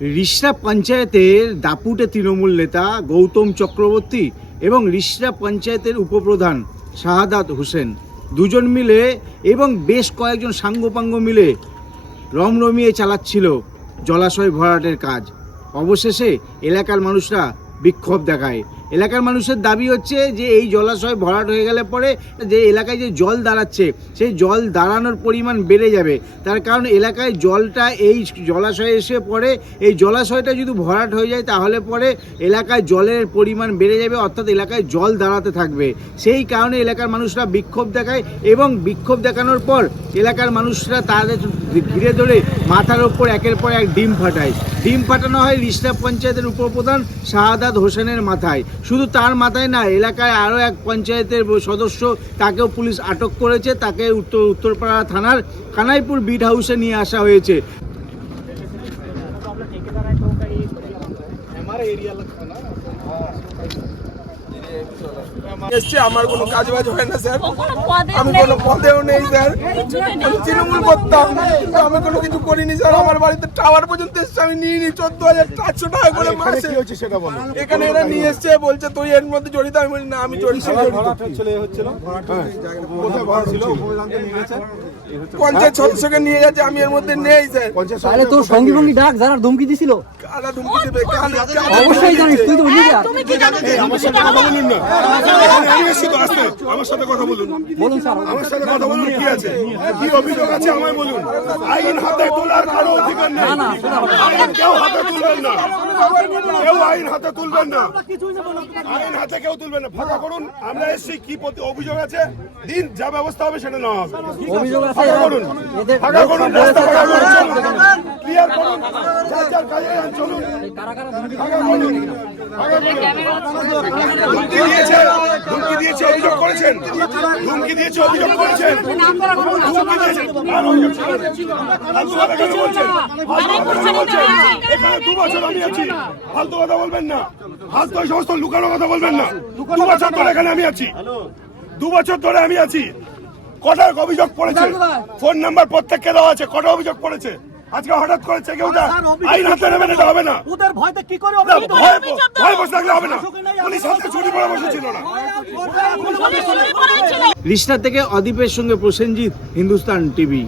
রিষড়া পঞ্চায়েতের দাপুটে তৃণমূল নেতা গৌতম চক্রবর্তী এবং রিষড়া পঞ্চায়েতের উপপ্রধান শাহাদাত হোসেন দুজন মিলে এবং বেশ কয়েকজন সাঙ্গপাঙ্গ মিলে রমরমিয়ে চালাচ্ছিল জলাশয় ভরাটের কাজ। অবশেষে এলাকার মানুষরা বিক্ষোভ দেখায়। এলাকার মানুষের দাবি হচ্ছে যে এই জলাশয় ভরাট হয়ে গেলে পরে যে এলাকায় যে জল দাঁড়াচ্ছে সেই জল দাঁড়ানোর পরিমাণ বেড়ে যাবে। তার কারণ এলাকায় জলটা এই জলাশয়ে এসে পড়ে, এই জলাশয়টা যদি ভরাট হয়ে যায় তাহলে পরে এলাকায় জলের পরিমাণ বেড়ে যাবে, অর্থাৎ এলাকায় জল দাঁড়াতে থাকবে। সেই কারণে এলাকার মানুষরা বিক্ষোভ দেখায় এবং বিক্ষোভ দেখানোর পর এলাকার মানুষরা তাদের ঘিরে ধরে মাথার ওপর একের পর এক ডিম ফাটায়। ডিম ফাটানো হয় রিষড়া পঞ্চায়েতের উপপ্রধান শাহাদাত হোসেনের মাথায়। শুধু তার মাথায় না, এলাকায় আরও এক পঞ্চায়েতের সদস্য, তাকেও পুলিশ আটক করেছে। তাকে উত্তরপাড়া থানার কানাইপুর বিট হাউসে নিয়ে আসা হয়েছে। আমার কোনো কাজ বাজ হয় না স্যার, আমি কোনো পদেও নেই স্যার, আমি তৃণমূল করতাম, আমি কোনো কিছু করিনি স্যার। আমার বাড়িতে টাওয়ার পর্যন্ত এসছে, আমি নিয়ে নিই 14,400 টাকা করে মাসে। এখানে এরা নিয়ে এসছে, বলছে তুই এর মধ্যে জড়িত। আমি বলি না, আমি জড়িত। পঞ্চায়েত সদস্যকে নিয়ে যাচ্ছে, আমি এর মধ্যে নেই স্যার। তাহলে তোর সঙ্গী ভঙ্গি ডাক, যারা ধমকি দিছিল কারা ধমকি দেবে? অবশ্যই জানিস, তুই তো বুঝলি না। আমার সাথে কথা বলুন না, আমার সাথে কথা বলুন। বলুন স্যার, আমার সাথে কথা বলুন। কি আছে, কি অভিযোগ আছে আমায় বলুন। আইন হাতে তোলার কারো অধিকার নেই। আইন কেউ হাতে তুলবেন না, কেউ আইন হাতে তুলবেন না, আইন হাতে কেউ তুলবেন না। ফাঁকা করুন। আমরা এসছি, কি অভিযোগ আছে দিন, যা ব্যবস্থা হবে সেটা নেওয়া হবে। অভিযোগ আছে, ফাঁকা করুন, ফাঁকা করুন, রাস্তা ফাঁকা করুন, ক্লিয়ার করুন, যার যার কাজে যান, চলুন। ফাঁকা করুন, ফাঁকা করুন। ধমকি দিয়েছে, ধমকি দিয়েছে, অভিযোগ করেছেন, ধমকি দিয়েছে, অভিযোগ করেছেন, ধমকি দিয়েছেন, আর অভিযোগ ছিল। ফালতু কথা কেন বলছেন? ফালতু কথা কেন বলছেন? এখানে 2 বছর আমি আছি, ফালতু কথা বলবেন না, ফালতু এই সমস্ত লুকানো কথা বলবেন না। 2 বছর ধরে এখানে আমি আছি, 2 বছর ধরে আমি আছি। কটা অভিযোগ পড়েছে, ফোন নাম্বার প্রত্যেককে দেওয়া আছে, কটা অভিযোগ পড়েছে। আজকে হঠাৎ করেছে কেউটা আইন হাতে নেবেন, এটা হবে না। ওদের ভয়তে কি করে ভয় বসে থাকলে হবে না। পুলিশ হাতে ছুটি পড়ে বসেছিল না। রিষড়া থেকে অদীপের সঙ্গে প্রসেনজিৎ, হিন্দুস্তান টিভি।